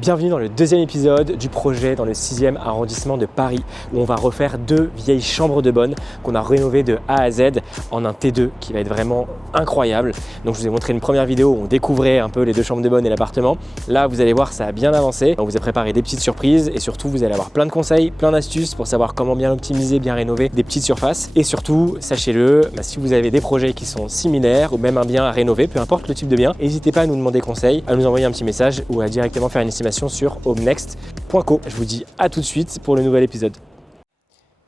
Bienvenue dans le deuxième épisode du projet dans le 6e arrondissement de Paris où on va refaire 2 vieilles chambres de bonne qu'on a rénovées de A à Z en un T2 qui va être vraiment incroyable. Donc je vous ai montré une première vidéo où on découvrait un peu les 2 chambres de bonne et l'appartement. Là vous allez voir, ça a bien avancé. On vous a préparé des petites surprises et surtout vous allez avoir plein de conseils, plein d'astuces pour savoir comment bien optimiser, bien rénover des petites surfaces. Et surtout, sachez-le, si vous avez des projets qui sont similaires ou même un bien à rénover, peu importe le type de bien, n'hésitez pas à nous demander conseil, à nous envoyer un petit message ou à directement faire une estimation sur homenext.co. Je vous dis à tout de suite pour le nouvel épisode.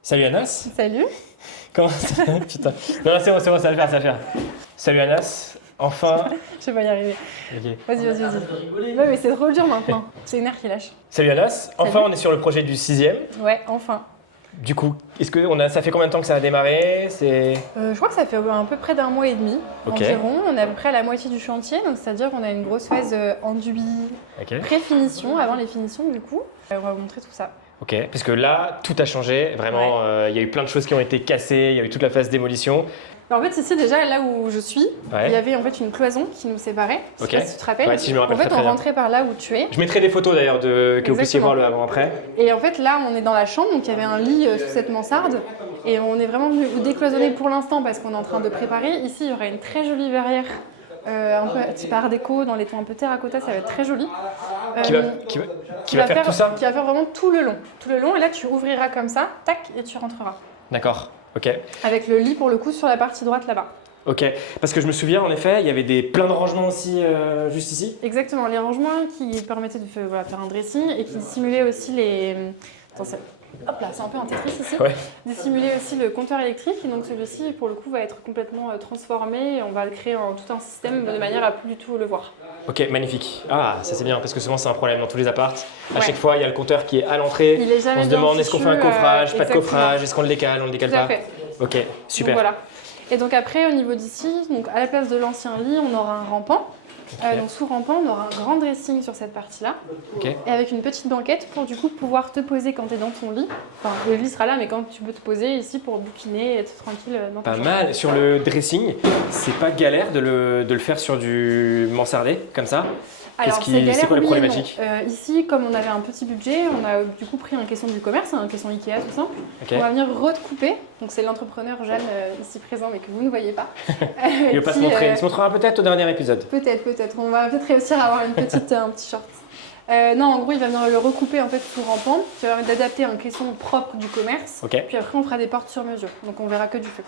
Salut Anas. Salut. Comment ça va? Putain. Non, c'est bon, ça va le faire, Salut Anas. Enfin. Je vais pas y arriver. Okay. Vas-y. Ouais, mais c'est trop dur maintenant. C'est une nerf qui lâche. Salut Anas. Enfin, Salut. on est sur le projet du 6e. Ouais, enfin. Du coup, ça fait combien de temps que ça a démarré? Je crois que ça fait à peu près d'un mois et demi environ. On est à peu près à la moitié du chantier, donc c'est-à-dire qu'on a une grosse phase enduit, pré-finition, avant les finitions du coup. On va vous montrer tout ça. Ok, parce que là, tout a changé. Vraiment, il y a eu plein de choses qui ont été cassées, il y a eu toute la phase démolition. En fait, ici déjà, là où je suis, il y avait en fait une cloison qui nous séparait. Je sais pas si tu te rappelles. Ouais, si je me rappelle en fait, très on bien. rentrait par là où tu es. Je mettrai des photos d'ailleurs que vous puissiez voir le avant-après. Et en fait, là, on est dans la chambre, donc il y avait un lit sous cette mansarde. Et on est vraiment venu décloisonner pour l'instant parce qu'on est en train de préparer. Ici, il y aura une très jolie verrière, un peu type art déco, dans les tons un peu terracotta, ça va être très joli. Qui va faire tout ça? Qui va faire vraiment tout le long. Tout le long, et là, tu ouvriras comme ça, tac, et tu rentreras. D'accord, ok. Avec le lit, pour le coup, sur la partie droite là-bas. Ok, parce que je me souviens en effet, il y avait plein de rangements aussi juste ici. Exactement, les rangements qui permettaient de faire un dressing et qui simulaient aussi les... Attends, hop là, c'est un peu un Tetris ici. Ouais. De simuler aussi le compteur électrique, et donc celui-ci, pour le coup, va être complètement transformé et on va le créer en tout un système de manière à plus du tout le voir. Ok, magnifique. Ah, ça c'est bien, parce que souvent c'est un problème dans tous les apparts. À chaque fois, il y a le compteur qui est à l'entrée. Il est jamais on se demande est-ce qu'on fait un coffrage, pas de exactement. coffrage, est-ce qu'on le décale, on le décale pas. Tout à fait. Ok, super. Donc, voilà. Et donc après, au niveau d'ici, donc à la place de l'ancien lit, on aura un rampant. Donc sous rampant, on aura un grand dressing sur cette partie-là. Et avec une petite banquette pour du coup pouvoir te poser quand tu es dans ton lit. Enfin, le lit sera là, mais quand tu peux te poser ici pour bouquiner et être tranquille dans ta chambre. Pas mal. Sur le dressing, c'est pas galère de le faire sur du mansardé comme ça? C'est quoi la problématique? Ici, comme on avait un petit budget, on a du coup pris un caisson du commerce, un caisson Ikea tout simple. On va venir recouper. Donc c'est l'entrepreneur Jeanne ici présent, mais que vous ne voyez pas. Il va pas se montrer. Il se montrera peut-être au dernier épisode. Peut-être. On va peut-être réussir à avoir un petit short. Non, en gros, il va venir le recouper en fait sous rampant, qui va permettre d'adapter un caisson propre du commerce. Puis après, on fera des portes sur mesure. Donc on verra que du feu.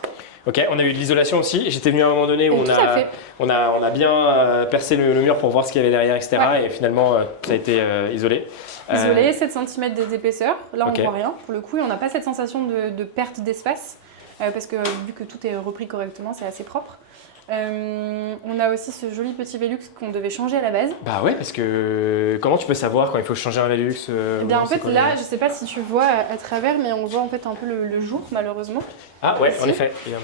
Ok, on a eu de l'isolation aussi. J'étais venu à un moment donné où on a bien percé le mur pour voir ce qu'il y avait derrière, etc. Et finalement, ça a été isolé. Isolé, 7 cm d'épaisseur. Là, on ne voit rien pour le coup. Et on n'a pas cette sensation de perte d'espace parce que vu que tout est repris correctement, c'est assez propre. On a aussi ce joli petit Velux qu'on devait changer à la base. Bah ouais, parce que comment tu peux savoir quand il faut changer un Velux? Eh bien en fait là, je sais pas si tu vois à travers, mais on voit en fait un peu le jour malheureusement. Ah ouais, ici. En effet, il y a un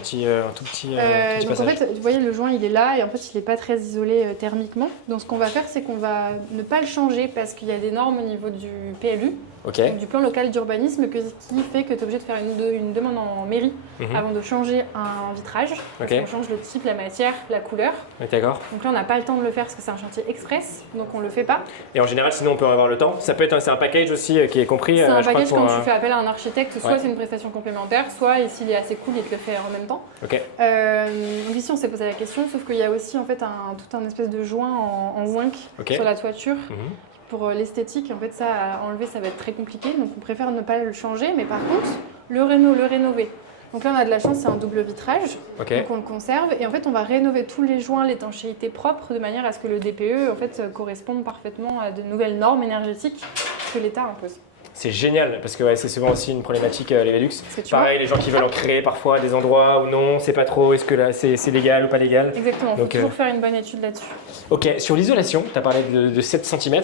tout petit donc passage. en fait, vous voyez le joint il est là et en fait il n'est pas très isolé thermiquement. Donc ce qu'on va faire, c'est qu'on va ne pas le changer parce qu'il y a des normes au niveau du PLU. Donc, du plan local d'urbanisme qui fait que tu es obligé de faire une demande en mairie avant de changer un vitrage. Parce qu'on change le type, la matière, la couleur. D'accord. Donc là on n'a pas le temps de le faire parce que c'est un chantier express, donc on le fait pas. Et en général sinon on peut avoir le temps. Ça peut être c'est un package aussi qui est compris. C'est un package quand tu fais appel à un architecte, soit c'est une prestation complémentaire, soit s'il est assez cool il te le fait en même temps. Donc ici on s'est posé la question, sauf qu'il y a aussi en fait tout un espèce de joint en zinc sur la toiture. Pour l'esthétique, en fait, ça à enlever, ça va être très compliqué. Donc, on préfère ne pas le changer. Mais par contre, le rénover. Donc là, on a de la chance, c'est un double vitrage. Donc, on le conserve. Et en fait, on va rénover tous les joints, l'étanchéité propre, de manière à ce que le DPE, en fait, corresponde parfaitement à de nouvelles normes énergétiques que l'État impose. C'est génial parce que c'est souvent aussi une problématique les Velux. Pareil, les gens qui veulent en créer parfois des endroits où non, c'est pas trop, est-ce que là c'est légal ou pas légal? Exactement, il faut toujours faire une bonne étude là-dessus. Ok, sur l'isolation, tu as parlé de 7 cm.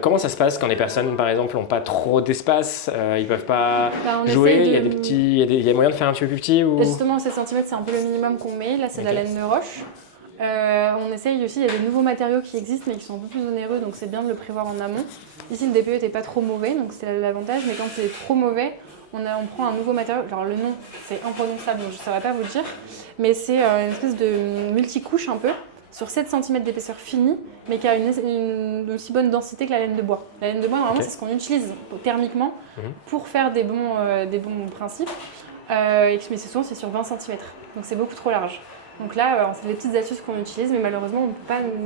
Comment ça se passe quand les personnes par exemple n'ont pas trop d'espace, ils peuvent pas jouer, il y a moyen de faire un petit peu plus petit ou... Justement, 7 cm c'est un peu le minimum qu'on met, là c'est de la laine de roche. On essaye aussi, il y a des nouveaux matériaux qui existent mais qui sont un peu plus onéreux, donc c'est bien de le prévoir en amont. Ici le DPE n'était pas trop mauvais, donc c'est l'avantage, mais quand c'est trop mauvais, on prend un nouveau matériau. Alors le nom c'est imprononçable, donc ça ne va pas vous le dire, mais c'est une espèce de multicouche un peu. sur 7 cm d'épaisseur finie, mais qui a une aussi bonne densité que la laine de bois. La laine de bois, normalement, c'est ce qu'on utilise thermiquement pour faire des bons principes. Mais souvent, c'est sur 20 cm, donc c'est beaucoup trop large. Donc là, c'est les petites astuces qu'on utilise, mais malheureusement, on ne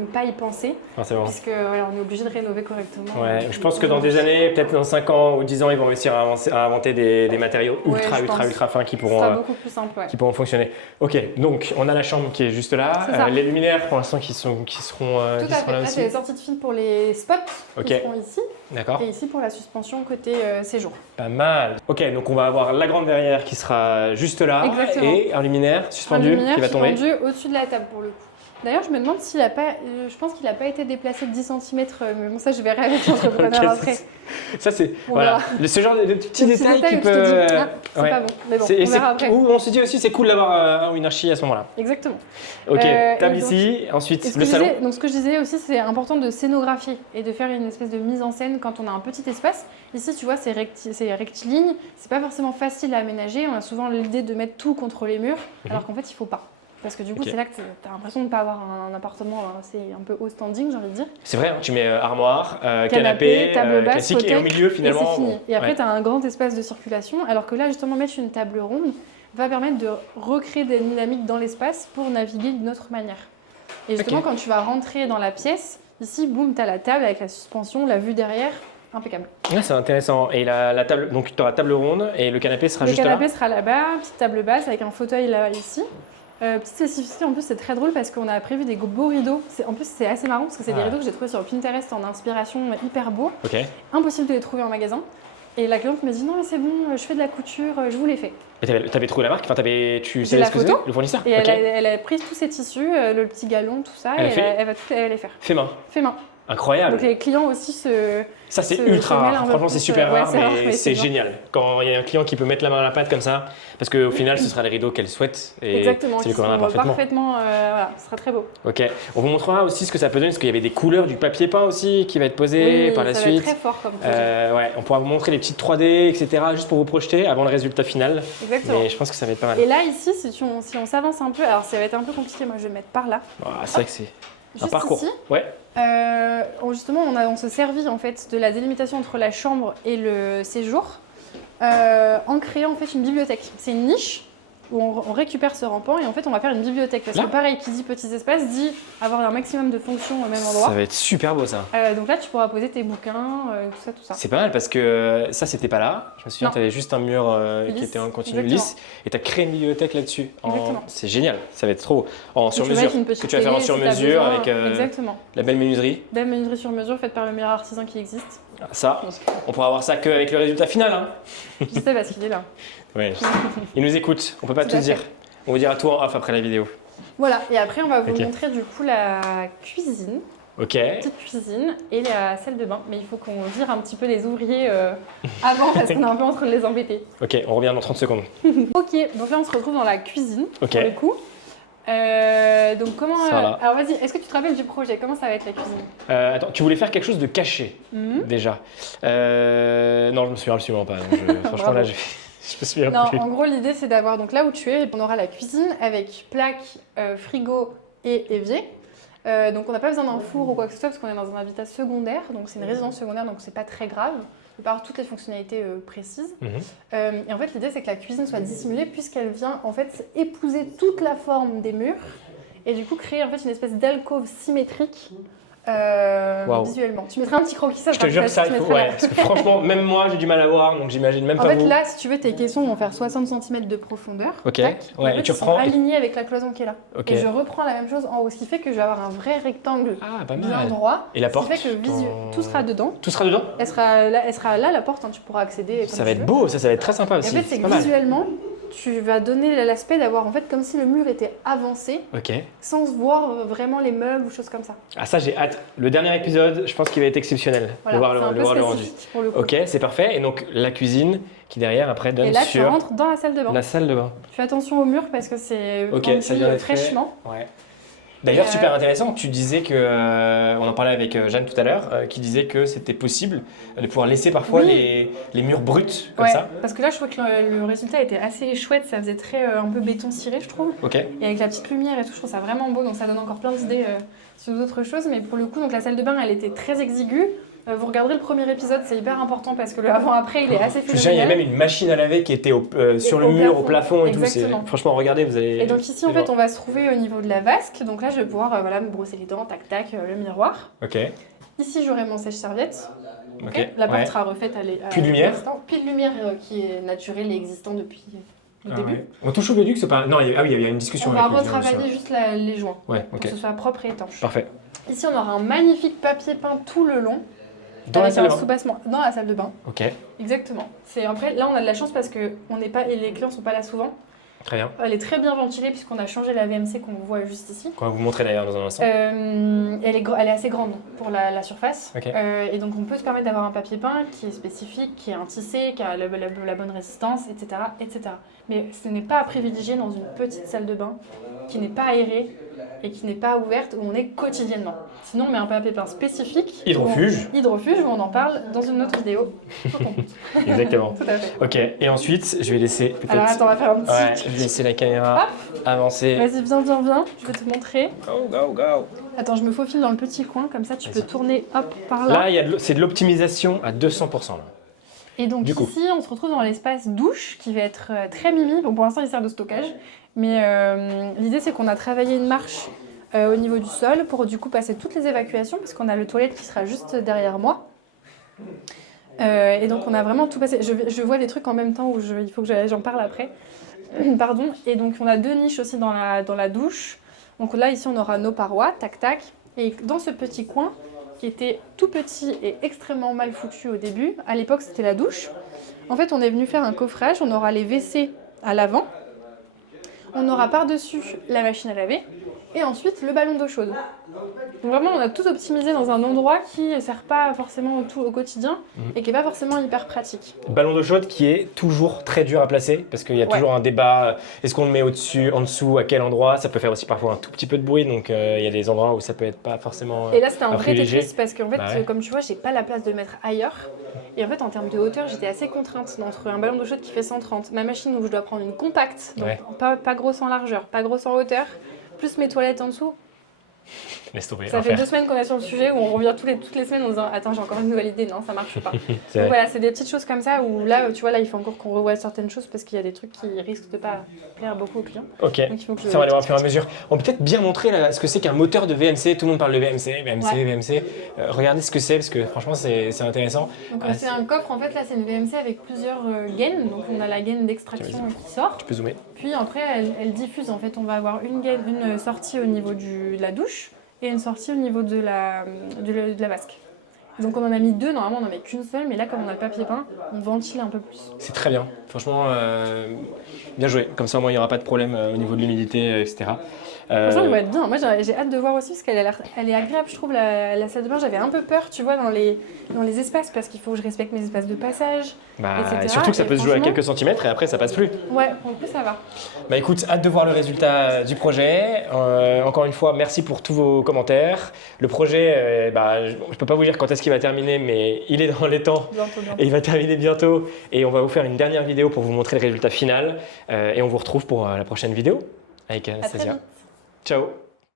peut pas y penser, puisque on est obligé de rénover correctement. Ouais, je pense que dans des années, peut-être dans 5 ans ou 10 ans, ils vont réussir à inventer des matériaux ultra fins qui pourront, beaucoup plus simple, qui pourront fonctionner. Ok, donc on a la chambre qui est juste là, les luminaires pour l'instant qui seront là fait. Là, aussi. c'est les sorties de fil pour les spots qui seront ici. D'accord. Et ici pour la suspension côté séjour. Pas mal. Ok, donc on va avoir la grande verrière qui sera juste là. Exactement. Et un luminaire suspendu qui va tomber. Au-dessus de la table pour le coup. D'ailleurs, je me demande s'il n'a pas. Je pense qu'il n'a pas été déplacé de 10 cm, mais bon, ça, je verrai avec l'entrepreneur après. Ça, c'est. Voilà. Ce genre de petits détails qui peuvent. C'est pas bon. Mais bon, on verra après. On se dit aussi, c'est cool d'avoir une archi à ce moment-là. Exactement. Ok, table ici, ensuite le salon. Donc, ce que je disais aussi, c'est important de scénographier et de faire une espèce de mise en scène quand on a un petit espace. Ici, tu vois, c'est rectiligne. C'est pas forcément facile à aménager. On a souvent l'idée de mettre tout contre les murs, alors qu'en fait, il faut pas. Parce que du coup, c'est là que tu as l'impression de ne pas avoir un appartement assez un peu haut standing, j'ai envie de dire. C'est vrai, tu mets armoire, canapé, table basse, classique, fauteuil, et au milieu finalement. Et c'est fini. Et après, tu as un grand espace de circulation. Alors que là, justement, mettre une table ronde va permettre de recréer des dynamiques dans l'espace pour naviguer d'une autre manière. Et justement, quand tu vas rentrer dans la pièce, ici, boum, tu as la table avec la suspension, la vue derrière. Impeccable. Ouais, c'est intéressant. Et la table, donc tu auras table ronde et le canapé sera juste là. Le canapé sera là-bas, petite table basse avec un fauteuil là ici. Petite spécificité, en plus c'est très drôle parce qu'on a prévu des beaux rideaux. En plus c'est assez marrant parce que c'est des rideaux que j'ai trouvés sur Pinterest en inspiration hyper beaux. Impossible de les trouver en magasin. Et la cliente me dit non mais c'est bon, je fais de la couture, je vous les fais. Et t'avais trouvé la marque, enfin tu savais ce que c'était, le fournisseur. Et elle a pris tous ces tissus, le petit galon, tout ça, et elle va les faire. Fait main. Fait main. Incroyable. Donc les clients aussi Ça c'est ultra rare, franchement c'est super rare, mais c'est génial. Quand il y a un client qui peut mettre la main à la pâte comme ça, parce qu'au final ce sera les rideaux qu'elle souhaite et exactement, ça lui conviendra parfaitement. Voilà, ce sera très beau. Ok, on vous montrera aussi ce que ça peut donner, parce qu'il y avait des couleurs, du papier peint aussi qui va être posé par la suite. Oui, ça va être très fort comme projet. Ouais, on pourra vous montrer les petites 3D, etc. juste pour vous projeter avant le résultat final. Exactement. Mais je pense que ça va être pas mal. Et là ici, si on s'avance un peu, alors ça va être un peu compliqué, moi je vais me mettre par là. C'est vrai que c'est un parcours. Ici, ouais. Justement, on se servit en fait de la délimitation entre la chambre et le séjour en créant en fait une bibliothèque. C'est une niche où on récupère ce rampant et en fait on va faire une bibliothèque. Parce que pareil, qui dit petits espaces dit avoir un maximum de fonctions au même endroit. Ça va être super beau ça. Donc là, tu pourras poser tes bouquins, tout ça. C'est pas mal parce que ça, c'était pas là. Je me souviens, tu avais juste un mur qui était en continu lisse et tu as créé une bibliothèque là-dessus. C'est génial, ça va être trop en sur mesure. Que tu vas faire en sur mesure avec la belle menuiserie. Belle menuiserie sur mesure faite par le meilleur artisan qui existe. Ça, on pourra avoir ça qu'avec le résultat final. Hein. Je sais parce qu'il est là. Ouais. Il nous écoute, on peut pas tout dire. On vous dira tout en off après la vidéo. Voilà, et après on va vous montrer du coup la cuisine. Petite cuisine et la salle de bain. Mais il faut qu'on vire un petit peu les ouvriers avant parce qu'on est un peu en train de les embêter. Ok, on revient dans 30 secondes. Ok, donc là on se retrouve dans la cuisine pour le coup. Donc comment... alors vas-y, est-ce que tu te rappelles du projet? Comment ça va être la cuisine? Attends, tu voulais faire quelque chose de caché déjà. Non, je me souviens absolument pas. Franchement là, je me souviens plus. En gros l'idée c'est d'avoir, donc là où tu es, on aura la cuisine avec plaque, frigo et évier. Donc on n'a pas besoin d'un four ou quoi que ce soit parce qu'on est dans un habitat secondaire, donc c'est une résidence secondaire, donc c'est pas très grave. On peut avoir toutes les fonctionnalités précises. Et en fait l'idée c'est que la cuisine soit dissimulée puisqu'elle vient en fait épouser toute la forme des murs et du coup créer en fait une espèce d'alcôve symétrique. Visuellement. Tu mettrais un petit croquis, ça. Je te jure que ça, il faut. Ouais, parce que franchement, même moi, j'ai du mal à voir, donc j'imagine même pas vous. En fait, là, si tu veux, tes caissons vont faire 60 cm de profondeur. Ok. Et tu reprends. Aligné avec la cloison qui est là. Et je reprends la même chose en haut, ce qui fait que je vais avoir un vrai rectangle bien droit. Et la porte. Ce qui fait que tout sera dedans. Tout sera dedans. Elle sera là, la porte. Tu pourras accéder. Ça va être beau, ça va être très sympa aussi. En fait, c'est que visuellement, tu vas donner l'aspect d'avoir en fait comme si le mur était avancé, sans voir vraiment les meubles ou choses comme ça. Ah ça j'ai hâte. Le dernier épisode, je pense qu'il va être exceptionnel de voir le rendu. Ok, c'est parfait. Et donc la cuisine qui derrière après donne sur. Et là tu rentres dans la salle de bain. La salle de bain. Fais attention au mur parce que c'est ça vient d'être fraîchement. Ouais. D'ailleurs, super intéressant, tu disais que, on en parlait avec Jeanne tout à l'heure, qui disait que c'était possible de pouvoir laisser parfois les murs bruts comme ça. Parce que là, je trouve que le résultat était assez chouette, ça faisait très un peu béton ciré, je trouve. Et avec la petite lumière et tout, je trouve ça vraiment beau, donc ça donne encore plein d'idées sur d'autres choses. Mais pour le coup, donc la salle de bain, elle était très exiguë. Vous regarderez le premier épisode, c'est hyper important parce que le avant-après, il est assez phénoménal. Il y a même une machine à laver qui était sur le mur, au plafond et tout. Franchement, regardez, vous allez... Et donc ici, en fait, on va se trouver au niveau de la vasque. Donc là, je vais pouvoir me brosser les dents, tac, tac, le miroir. Ici, j'aurai mon sèche-serviette. La porte sera refaite à Puits de lumière. Puits de lumière qui est naturel et existant depuis le début. On touche au Velux, c'est pas... Non, il y a une discussion. On va retravailler juste les joints pour que ce soit propre et étanche. Parfait. Ici, on aura un magnifique papier peint tout le long. Dans la salle de bain. Sous-bassement dans la salle de bain. Exactement. Après, là, on a de la chance parce que les clients ne sont pas là souvent. Très bien. Elle est très bien ventilée puisqu'on a changé la VMC qu'on voit juste ici. Qu'on va vous montrer d'ailleurs dans un instant. Elle est assez grande pour la surface. Et donc, on peut se permettre d'avoir un papier peint qui est spécifique, qui est un tissé, qui a la bonne résistance, etc., etc. Mais ce n'est pas à privilégier dans une petite salle de bain qui n'est pas aérée et qui n'est pas ouverte où on est quotidiennement. Sinon, on met un papier peint spécifique. Hydrofuge. Hydrofuge, on en parle dans une autre vidéo. Exactement. Tout à fait. Et ensuite, je vais laisser peut-être... Alors attends, on va faire un petit... je vais laisser la caméra avancer. Vas-y, viens. Je vais te montrer. Go. Attends, je me faufile dans le petit coin, comme ça tu peux tourner par là. Là, c'est de l'optimisation à 200%. Là. Et donc ici, on se retrouve dans l'espace douche qui va être très mimi. Bon, pour l'instant, il sert de stockage. Mais l'idée, c'est qu'on a travaillé une marche au niveau du sol pour du coup passer toutes les évacuations parce qu'on a le toilette qui sera juste derrière moi. Et donc, on a vraiment tout passé. Je vois des trucs en même temps où il faut que j'en parle après. Pardon. Et donc, on a 2 niches aussi dans la douche. Donc là, ici, on aura nos parois, tac, tac. Et dans ce petit coin, qui était tout petit et extrêmement mal foutu au début, à l'époque, c'était la douche. En fait, on est venu faire un coffrage. On aura les WC à l'avant. On aura par-dessus la machine à laver. Et ensuite, le ballon d'eau chaude. Donc vraiment, on a tout optimisé dans un endroit qui ne sert pas forcément au quotidien et qui n'est pas forcément hyper pratique. Ballon d'eau chaude qui est toujours très dur à placer parce qu'il y a toujours un débat. Est-ce qu'on le met au-dessus, en dessous, à quel endroit? Ça peut faire aussi parfois un tout petit peu de bruit, donc il y a des endroits où ça peut être pas forcément Et là, c'était un vrai Tetris parce qu'en fait, comme tu vois, j'ai pas la place de le mettre ailleurs. Et en fait, en termes de hauteur, j'étais assez contrainte entre un ballon d'eau chaude qui fait 130, ma machine où je dois prendre une compacte, donc pas grosse en largeur, pas grosse en hauteur, plus mes toilettes en dessous. Laisse tomber. Ça fait 2 semaines qu'on est sur le sujet où on revient toutes les semaines en disant attends, j'ai encore une nouvelle idée, non, ça marche pas. Donc voilà, c'est des petites choses comme ça où là, tu vois, là, il faut encore qu'on revoie certaines choses parce qu'il y a des trucs qui risquent de pas plaire beaucoup aux clients. Donc, il faut que ça va aller voir au fur et à mesure. On peut peut-être bien montrer là, ce que c'est qu'un moteur de VMC. Tout le monde parle de VMC. Regardez ce que c'est parce que franchement, c'est intéressant. Donc c'est un coffre, en fait, là, c'est une VMC avec plusieurs gaines. Donc on a la gaine d'extraction qui sort. Tu peux zoomer. Puis après, elle diffuse. En fait, on va avoir une sortie au niveau de la douche et une sortie au niveau de la vasque. Donc on en a mis 2, normalement on n'en met qu'une seule, mais là comme on a le papier peint, on ventile un peu plus. C'est très bien, franchement bien joué, comme ça au moins il n'y aura pas de problème au niveau de l'humidité, etc. Franchement, il va être bien. Moi, j'ai hâte de voir aussi parce qu'elle est agréable, je trouve, la salle de bain. J'avais un peu peur, tu vois, dans les espaces parce qu'il faut que je respecte mes espaces de passage, etc. Et surtout que ça peut se jouer à quelques centimètres et après, ça passe plus. Ouais, en plus, ça va. Bah écoute, hâte de voir le résultat du projet. Encore une fois, merci pour tous vos commentaires. Le projet, je peux pas vous dire quand est-ce qu'il va terminer, mais il est dans les temps. Bientôt. Et il va terminer bientôt. Et on va vous faire une dernière vidéo pour vous montrer le résultat final. Et on vous retrouve pour la prochaine vidéo avec Anastasia. Ciao.